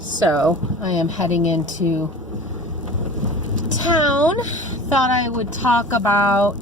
So I am heading into town. Thought I would talk about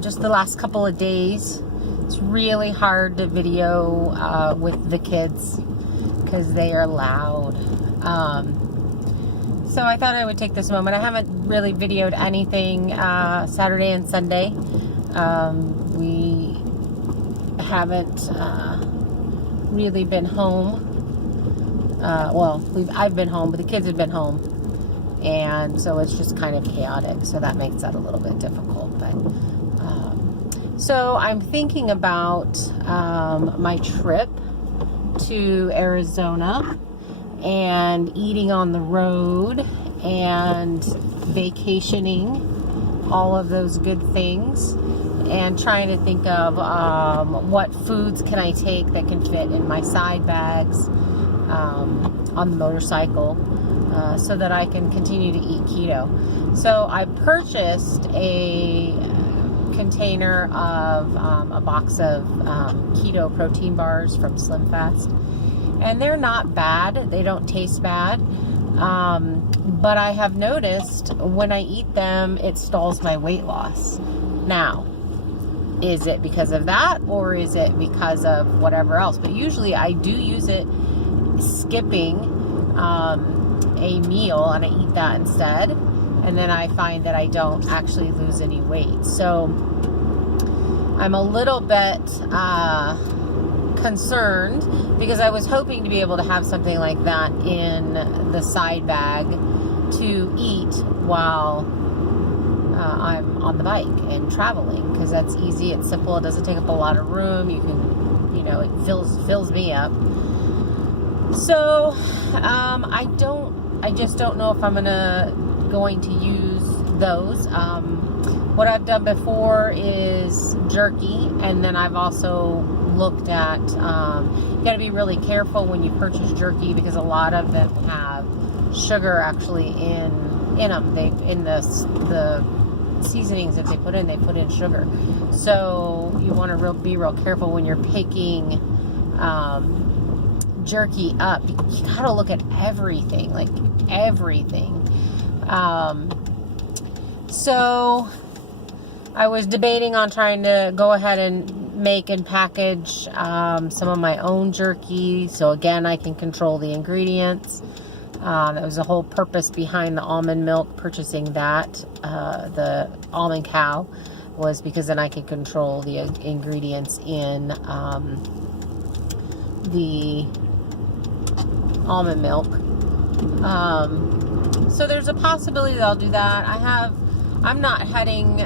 just the last couple of days. It's really hard to video with the kids because they are loud. So I thought I would take this moment. I haven't really videoed anything Saturday and Sunday. We haven't really been home. I've been home, but the kids have been home, and so it's just kind of chaotic. So that makes that a little bit difficult. But so I'm thinking about my trip to Arizona and eating on the road and vacationing, all of those good things, and trying to think of what foods can I take that can fit in my side bags on the motorcycle so that I can continue to eat keto. So I purchased a container of a box of keto protein bars from Slim Fast, and they're not bad. They don't taste bad, but I have noticed when I eat them, it stalls my weight loss. Now, is it because of that, or is it because of whatever else? But usually I do use it skipping a meal, and I eat that instead, and then I find that I don't actually lose any weight. So I'm a little bit concerned because I was hoping to be able to have something like that in the side bag to eat while I'm on the bike and traveling, because that's easy, it's simple, it doesn't take up a lot of room. You can, it fills me up. So I just don't know if I'm going to use those. What I've done before is jerky, and then I've also looked at, you got to be really careful when you purchase jerky because a lot of them have sugar actually in them. In the seasonings that they put in sugar. So you want to be real careful when you're picking jerky up. You gotta look at everything, like everything. So I was debating on trying to go ahead and make and package some of my own jerky, so again I can control the ingredients. That was the whole purpose behind the almond milk, purchasing that, the almond cow, was because then I could control the ingredients in the almond milk. So there's a possibility that I'll do that. I'm not heading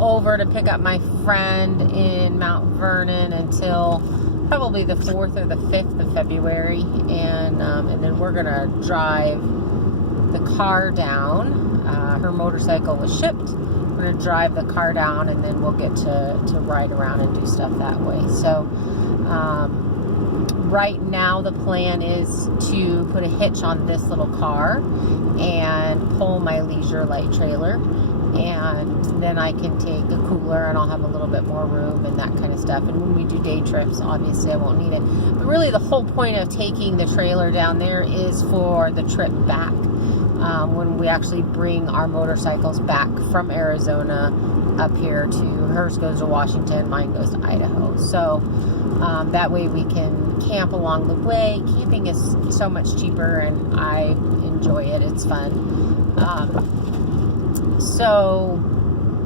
over to pick up my friend in Mount Vernon until probably the 4th or the 5th of February, and then we're gonna drive the car down. Her motorcycle was shipped. We're gonna drive the car down, and then we'll get to ride around and do stuff that way. So right now the plan is to put a hitch on this little car and pull my leisure light trailer, and then I can take a cooler and I'll have a little bit more room and that kind of stuff. And when we do day trips, obviously I won't need it. But really the whole point of taking the trailer down there is for the trip back. When we actually bring our motorcycles back from Arizona up here to, hers goes to Washington, mine goes to Idaho. So that way we can camp along the way. Camping is so much cheaper and I enjoy it. It's fun. So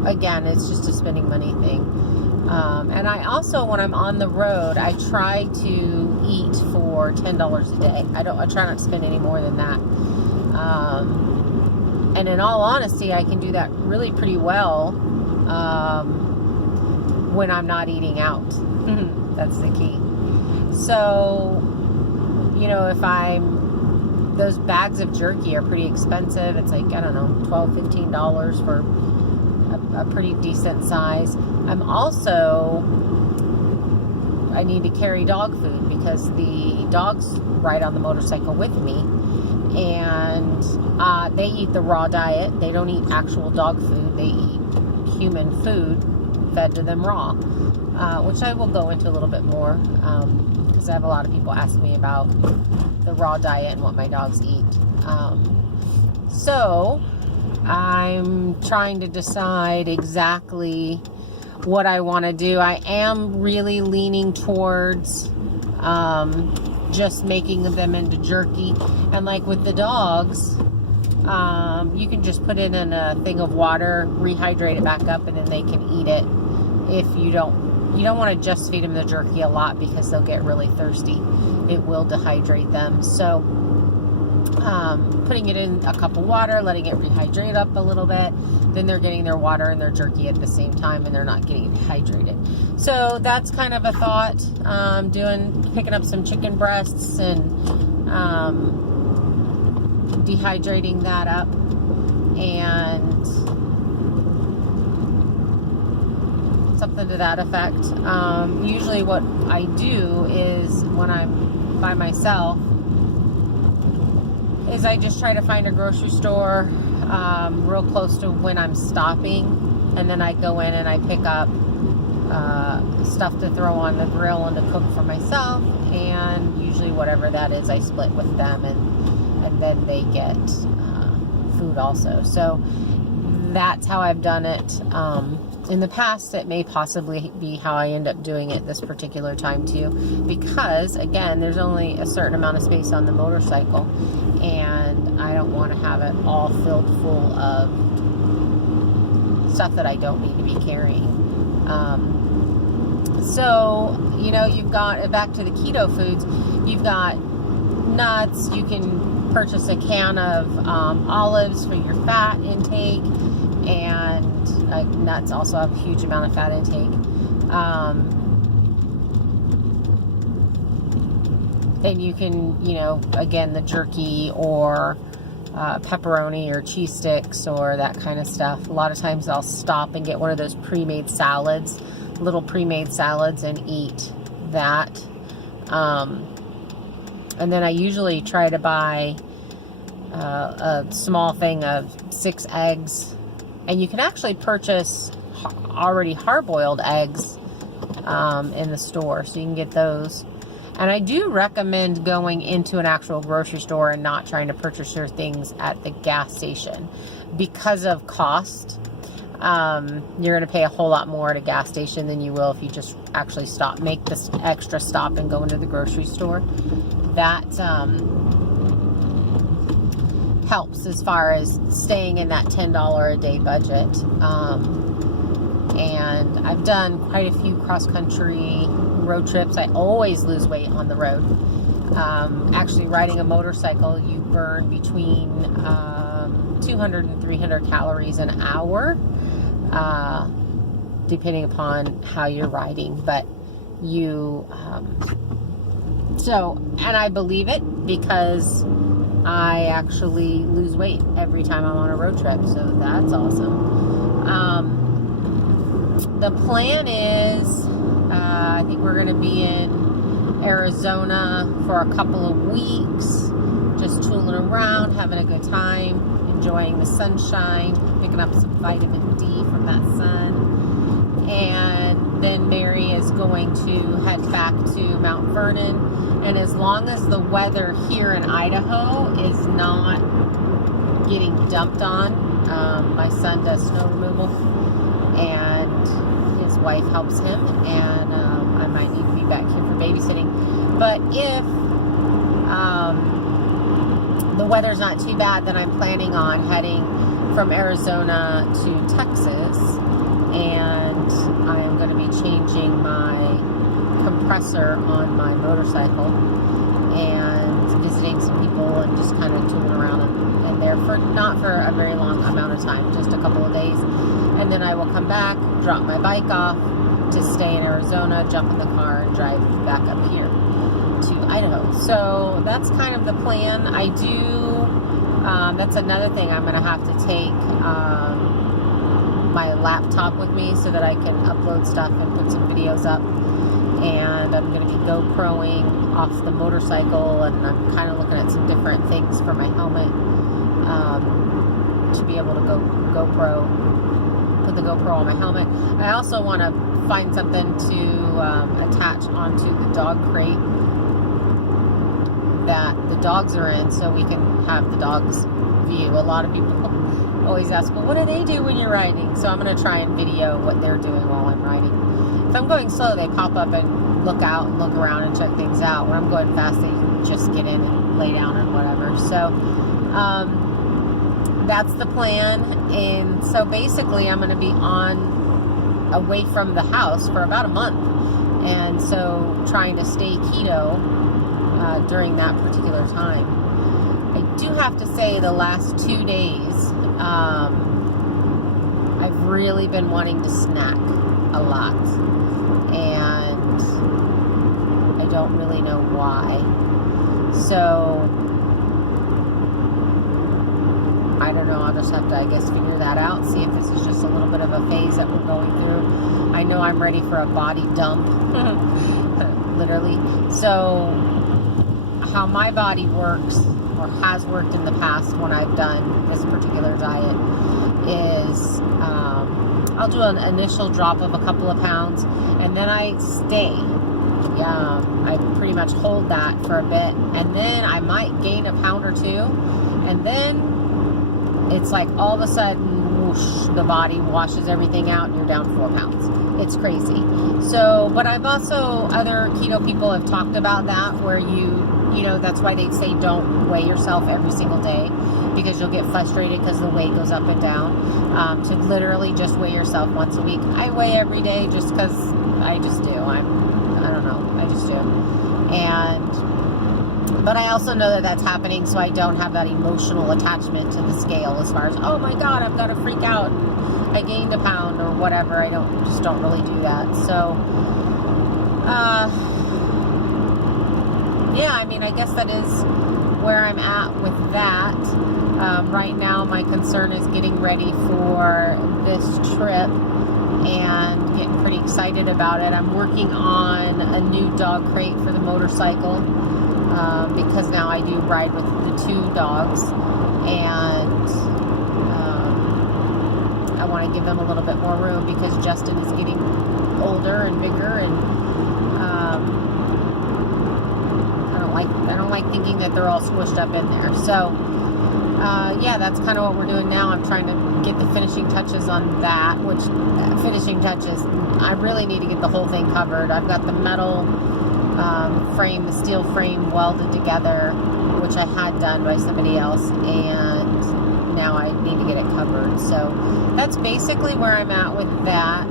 again, it's just a spending money thing. And I also, when I'm on the road, I try to eat for $10 a day. I try not to spend any more than that. And in all honesty, I can do that really pretty well when I'm not eating out. That's the key. So, if those bags of jerky are pretty expensive. It's like, I don't know, $12, $15 for a pretty decent size. I need to carry dog food because the dogs ride on the motorcycle with me, and they eat the raw diet. They don't eat actual dog food. They eat human food fed to them raw, which I will go into a little bit more because I have a lot of people ask me about the raw diet and what my dogs eat. So I'm trying to decide exactly what I want to do. I am really leaning towards just making them into jerky. And like with the dogs, you can just put it in a thing of water, rehydrate it back up, and then they can eat it. If you don't want to just feed them the jerky a lot because they'll get really thirsty. It will dehydrate them. So putting it in a cup of water, letting it rehydrate up a little bit, then they're getting their water and their jerky at the same time, and they're not getting dehydrated. So that's kind of a thought. Picking up some chicken breasts and dehydrating that up, and something to that effect. Usually what I do is when I'm by myself is I just try to find a grocery store real close to when I'm stopping, and then I go in and I pick up stuff to throw on the grill and to cook for myself, and usually whatever that is I split with them, and then they get food also. So that's how I've done it in the past. It may possibly be how I end up doing it this particular time too, because again, there's only a certain amount of space on the motorcycle, and I don't want to have it all filled full of stuff that I don't need to be carrying. So, you've got, back to the keto foods, you've got nuts. You can purchase a can of olives for your fat intake, and nuts also have a huge amount of fat intake. And you can, again, the jerky or pepperoni or cheese sticks or that kind of stuff. A lot of times I'll stop and get one of those pre-made salads, little pre-made salads, and eat that. And then I usually try to buy a small thing of 6 eggs. And you can actually purchase already hard-boiled eggs in the store, so you can get those. And I do recommend going into an actual grocery store and not trying to purchase your things at the gas station because of cost. You're going to pay a whole lot more at a gas station than you will if you just actually make this extra stop and go into the grocery store. That helps as far as staying in that $10 a day budget. And I've done quite a few cross-country road trips. I always lose weight on the road. Actually, riding a motorcycle, you burn between 200 and 300 calories an hour, depending upon how you're riding. But and I believe it because I actually lose weight every time I'm on a road trip, so that's awesome. The plan is, I think we're going to be in Arizona for a couple of weeks, just tooling around, having a good time, enjoying the sunshine, picking up some vitamin D from that sun. And then Mary is going to head back to Mount Vernon. And as long as the weather here in Idaho is not getting dumped on, my son does snow removal, and his wife helps him, and I might need to be back here for babysitting. But if the weather's not too bad, then I'm planning on heading from Arizona to Texas, and I am going to be changing my compressor on my motorcycle and visiting some people and just kind of tooling around and there for not for a very long amount of time, just a couple of days, and then I will come back, drop my bike off to stay in Arizona, jump in the car, and drive back up here to Idaho. So that's kind of the plan. I do, that's another thing, I'm going to have to take my laptop with me so that I can upload stuff and put some videos up. And I'm going to be GoProing off the motorcycle, and I'm kind of looking at some different things for my helmet to be able to put the GoPro on my helmet. I also want to find something to attach onto the dog crate that the dogs are in, so we can have the dogs view. A lot of people always ask, well, what do they do when you're riding? So I'm going to try and video what they're doing while I'm riding. If I'm going slow, they pop up and look out and look around and check things out. When I'm going fast, they just get in and lay down and whatever. So that's the plan. And so basically I'm going to be away from the house for about a month. And so trying to stay keto during that particular time. I do have to say the last 2 days, I've really been wanting to snack a lot. And I don't really know why. So, I don't know. I'll just have to, I guess, figure that out. See if this is just a little bit of a phase that we're going through. I know I'm ready for a body dump. Literally. So, how my body works, or has worked in the past when I've done this particular diet, is I'll do an initial drop of a couple of pounds, and then I stay. I pretty much hold that for a bit, and then I might gain a pound or two, and then it's like all of a sudden, whoosh, the body washes everything out, and you're down 4 pounds. It's crazy. So, but I've also, other keto people have talked about that, where you know, that's why they say don't weigh yourself every single day, because you'll get frustrated because the weight goes up and down. To literally just weigh yourself once a week. I weigh every day just because I just do. I don't know. I just do. But I also know that that's happening, so I don't have that emotional attachment to the scale as far as, oh my God, I've got to freak out. I gained a pound or whatever. I just don't really do that. So, yeah, I mean, I guess that is where I'm at with that. Right now, my concern is getting ready for this trip and getting pretty excited about it. I'm working on a new dog crate for the motorcycle because now I do ride with the 2 dogs, and I want to give them a little bit more room because Justin is getting older and bigger, and I don't like thinking that they're all squished up in there. So, yeah, that's kind of what we're doing now. I'm trying to get the finishing touches on that, which, finishing touches, I really need to get the whole thing covered. I've got the metal frame, the steel frame welded together, which I had done by somebody else, and now I need to get it covered. So, that's basically where I'm at with that.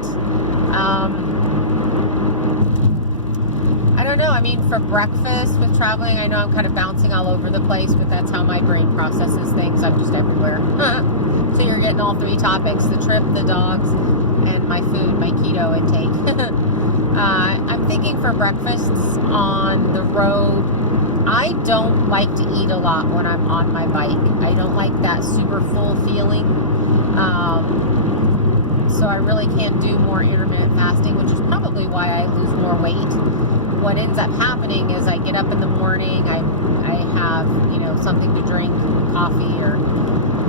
I don't know. I mean, for breakfast with traveling, I know I'm kind of bouncing all over the place, but that's how my brain processes things. I'm just everywhere. So you're getting all 3 topics: the trip, the dogs, and my food, my keto intake. I'm thinking for breakfasts on the road, I don't like to eat a lot when I'm on my bike. I don't like that super full feeling. So I really can't do more intermittent fasting, which is probably why I lose more weight. What ends up happening is I get up in the morning, I have, you know, something to drink, coffee or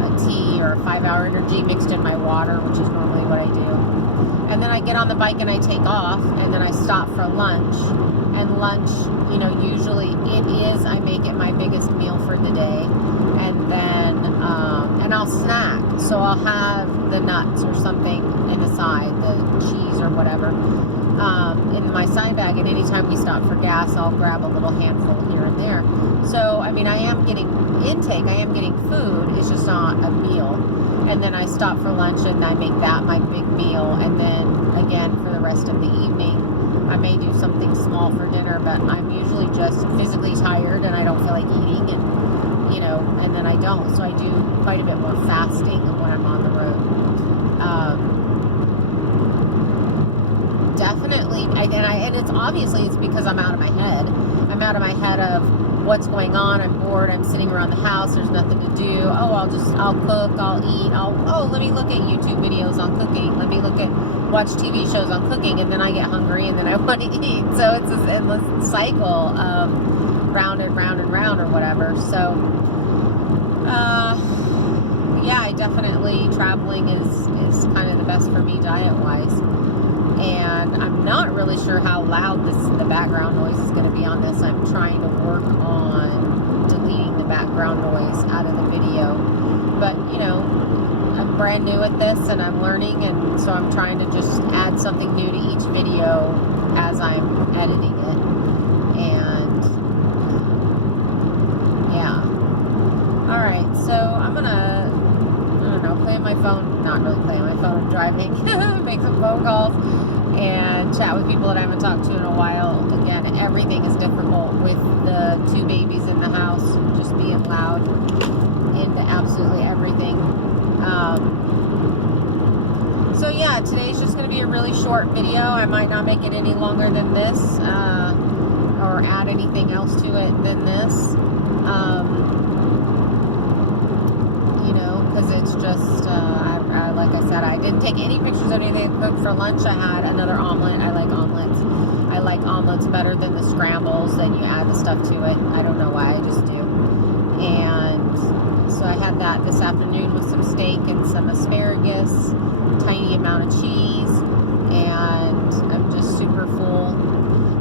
a tea or a 5-hour energy mixed in my water, which is normally what I do. And then I get on the bike and I take off, and then I stop for lunch. And lunch, you know, usually I make it my biggest meal for the day. And then, and I'll snack. So I'll have the nuts or something in the side, the cheese or whatever, in my side bag. And anytime we stop for gas, I'll grab a little handful here and there. So, I mean, I am getting intake, I am getting food, it's just not a meal. And then I stop for lunch and I make that my big meal. And then again, for the rest of the evening, I may do something small for dinner, but I'm usually just physically tired and I don't feel like eating, and, you know, and then I don't. So I do quite a bit more fasting when I'm on the road. Definitely, and it's obviously it's because I'm out of my head. I'm out of my head of what's going on. I'm bored. I'm sitting around the house. There's nothing to do. Oh, I'll cook. I'll eat. Let me look at YouTube videos on cooking. Let me watch TV shows on cooking, and then I get hungry, and then I want to eat. So it's this endless cycle of round and round and round or whatever. So, yeah, traveling is kind of the best for me diet-wise. And I'm not really sure how loud the background noise is going to be on this. I'm trying to work on deleting the background noise out of the video. But, you know, I'm brand new at this and I'm learning, and so I'm trying to just add something new to each video as I'm editing it. And yeah. Alright, so I'm gonna, I don't know, play on my phone, not really play on my phone, I'm driving, make some phone calls, and chat with people that I haven't talked to in a while. Again, everything is difficult with the 2 babies in the house, just being loud into absolutely everything. So yeah, today's just going to be a really short video. I might not make it any longer than this, or add anything else to it than this. You know, because it's just, like I said, I didn't take any pictures of anything I cooked for lunch. I had another omelet. I like omelets. I like omelets better than the scrambles, and you add the stuff to it. I don't know why, I just do. And so I had that this afternoon with some steak and some asparagus, tiny amount of cheese, and I'm just super full.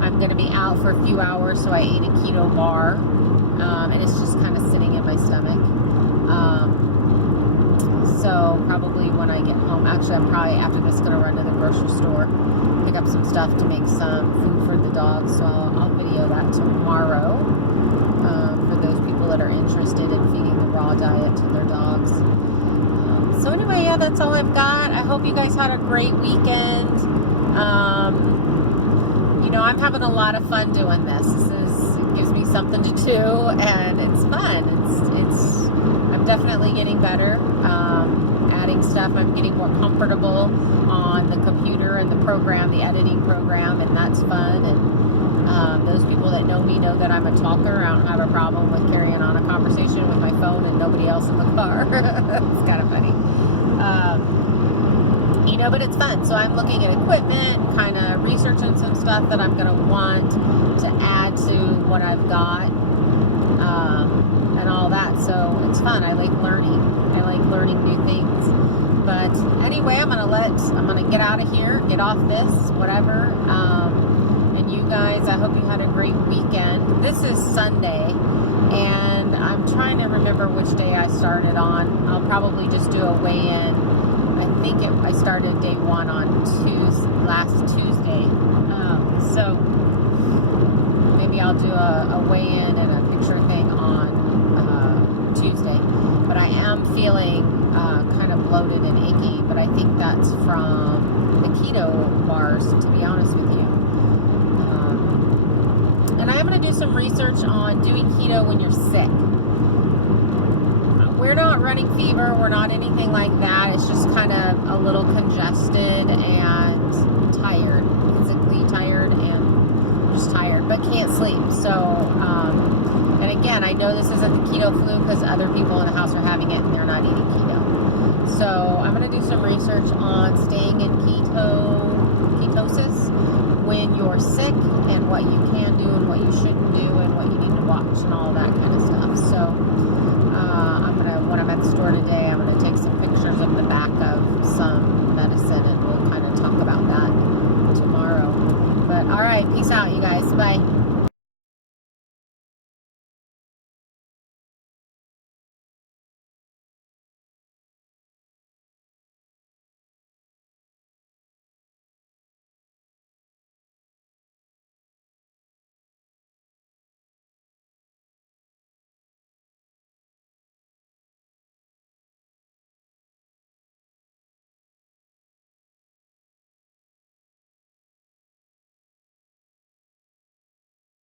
I'm going to be out for a few hours, so I ate a keto bar, and it's just kind of sitting in my stomach. So probably when I get home, actually I'm probably after this going to run to the grocery store, pick up some stuff to make some food for the dogs, so I'll video that tomorrow, for those people that are interested in feeding the raw diet to their dogs. So anyway, yeah, that's all I've got. I hope you guys had a great weekend. You know, I'm having a lot of fun doing this. It gives me something to do, and it's fun. I'm definitely getting better. Adding stuff, I'm getting more comfortable on the computer and the program, the editing program, and that's fun. And those people that know me know that I'm a talker. I don't have a problem with carrying on a conversation with my phone and nobody else in the car. It's kind of funny. You know, but it's fun. So I'm looking at equipment, kind of researching some stuff that I'm going to want to add to what I've got, and all that. So it's fun. I like learning. I like learning new things. But anyway, I'm going to get out of here, get off this, whatever. And you guys, I hope you had a great weekend. This is Sunday, and I'm trying to remember which day I started on. I'll probably just do a weigh-in. I think I started day 1 on last Tuesday. So maybe I'll do a weigh-in and a picture thing on Tuesday. But I am feeling kind of bloated and achy, but I think that's from the keto bars, to be honest with you. And I am going to do some research on doing keto when you're sick. We're not running fever. We're not anything like that. It's just kind of a little congested and tired, physically tired and just tired, but can't sleep. So, and again, I know this isn't the keto flu because other people in the house are having it and they're not eating keto. So I'm going to do some research on staying in ketosis when you're sick, and what you can do and what you shouldn't do and what you need to watch and all that kind of